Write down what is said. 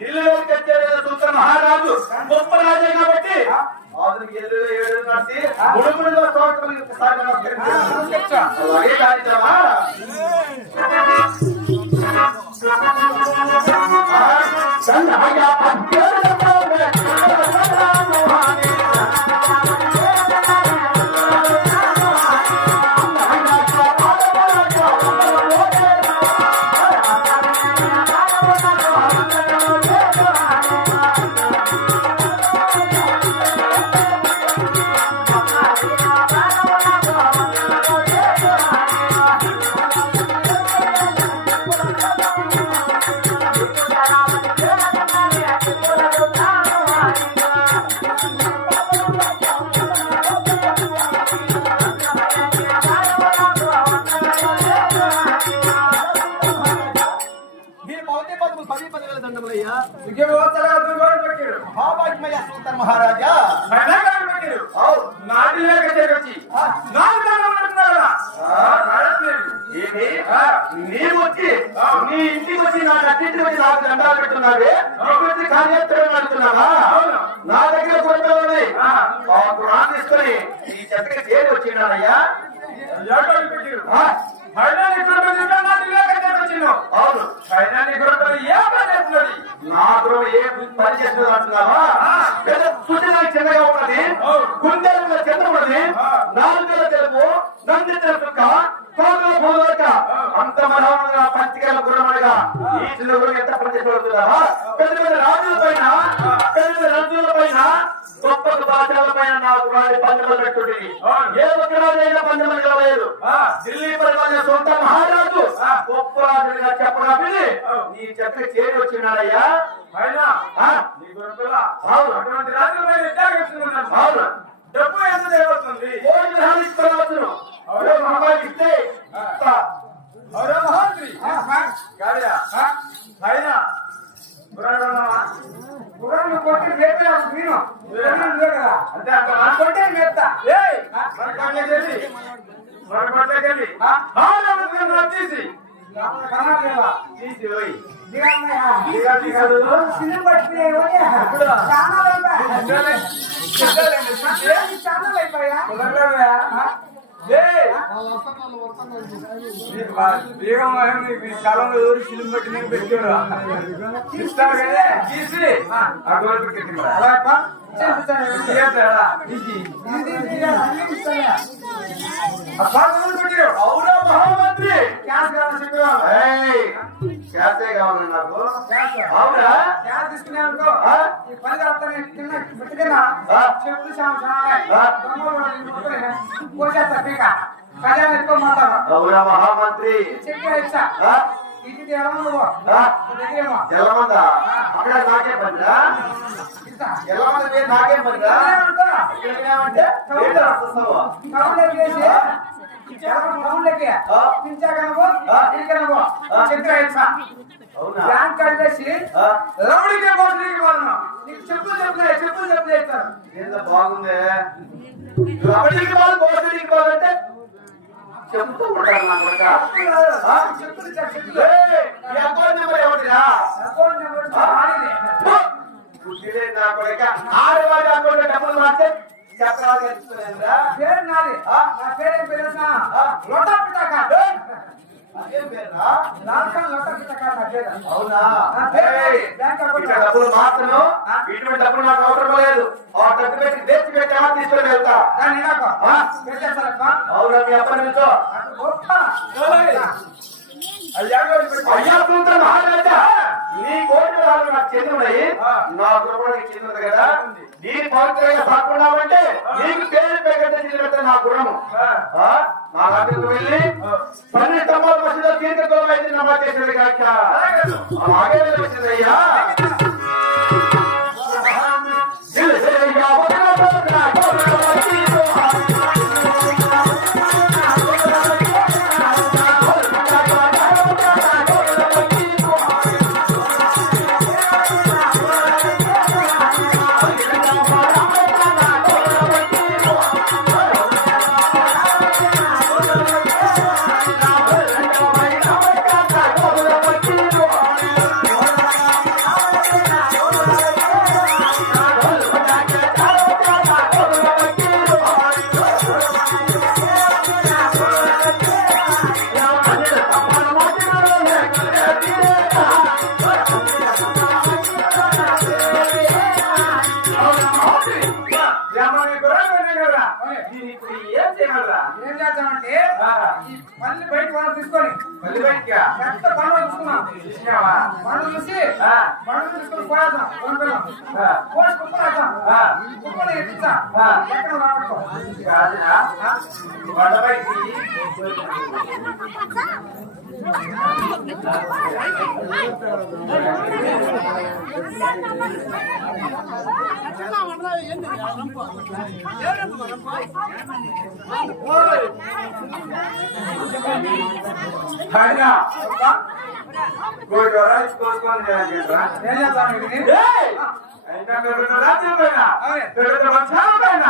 ఢిల్లీలోకి వచ్చాడు సూత్ర మహారాజు గొప్ప రాజే కాబట్టి అతనికి ఎదురు ఏడు నడిచి గుడుగుడులో తోటలకు ఒకసారి నమస్కరించాడు. అలాగే కార్యక్రమా మహారాజా నీవు వచ్చి నీ ఇంటికి వచ్చి నా గట్టింటికి వచ్చి నాకు దండాలు పెట్టున్నావే నీకు వచ్చి కార్యాచరణ నడుతున్నావా? నా దగ్గర కొరతలు ఉన్నాయి తీసుకొని ఈ చెత్తకి చేరి వచ్చినాడయ్యా. అవును నా గృహం ఏ పని చేస్తున్నా అంటున్నావా? సూచన చిన్నగా ఉన్నది, గుండెల చిన్న ఉన్నది, నాలుగు తెలుపు నంది తెలుపుక కోగల భూదక అంత మనోహరంగా పంచకల గుణమనగా ఈ చిన్న గురం ఎంత పనిచేస్తున్నావా? పెద్ద పెద్ద రాజుల పైన పెద్ద పెద్ద రాజుల పైన గొప్ప భాషల పైన నాకు వారి పందెములు పెట్టుడి. ఏ ఒక్క రాజైనా పందెములు కలలేదు. ఢిల్లీ పరిపాలన సొంత మహారాజు గొప్ప రాజుగా చెప్పగా విని నీ చెప్పి చేరి వచ్చినాడయ్యా. అటువంటి రాజుల అవును డబ్బు ఎంత చేయవస్తుంది? ఇస్తే అంటే అంత మెత్త తీసి కాలంలో ఎవరు సినిమా బట్టి నేను పెట్టారు ఇస్తారు కదా తీసి అవునా మహామంత్రి క్యాసే కావాలి నాకు. అవునా తీసుకునే అనుకో ఈ పని పెట్టుకున్నా చెప్తూ అవునా మహామంత్రి ఎల్లమందా అక్కడ నాకే పనిరా? ఎల్లమంది నాకే పనిరా? అంటే బాగుంది. రమణికి వాళ్ళు బోధడికి పోవాలంటే చెప్తూ ఉంటారు నా కొడుక. అకౌంట్ నెంబర్ ఏమిటిరా? నా కొడుక ఆడవాడి అకౌంట్ డబ్బులు మారితే చెప్పరాదు. పేరు నాది. నా పేరేం పేరు లోటా పిటాక. అవునా? డబ్బులు మాత్రం ఇటువంటి డబ్బులు నాకు అవసరం లేదు. ఆ డబ్బు పెట్టి తెచ్చి పెట్టా తీసుకొని వెళ్తా. అవునా? మీ అప్పటి నుంచో అయ్యా సూత్ర మహారాజా నీ కోరిక నాకు చెందినవి నా గుణానికి చెందినది కదా. దీని పవిత్రంగా సాకున్నామంటే నీకు పేరు పెట్టి నా గుణము. నా దగ్గరకు వెళ్ళి 12 స్తంభాల మధ్యలో దీర్ఘకులం అయితే నమోదు చేసేది కాక అలాగే వచ్చిందయ్యా. ఎక్కా పెద్ద బండ చూసుకున్నాం. చూసినావా? బండ చూసి ఆ. బండ తీసుకుని పోయేద్దాం. ఆ. పోసి కుప్పలేద్దాం. ఆ. కుప్పలు ఎక్కించా. ఆ. ఎక్కడ రావట్లేదు. కాదురా కొండపైకి ఆయన కోటి వరాలు కోసుకొని తినగలరా? ఏం చేస్తాను వీటిని? ఏయ్! ఇంకా 2 రాజ్యం పైన 2 వంశాల పైన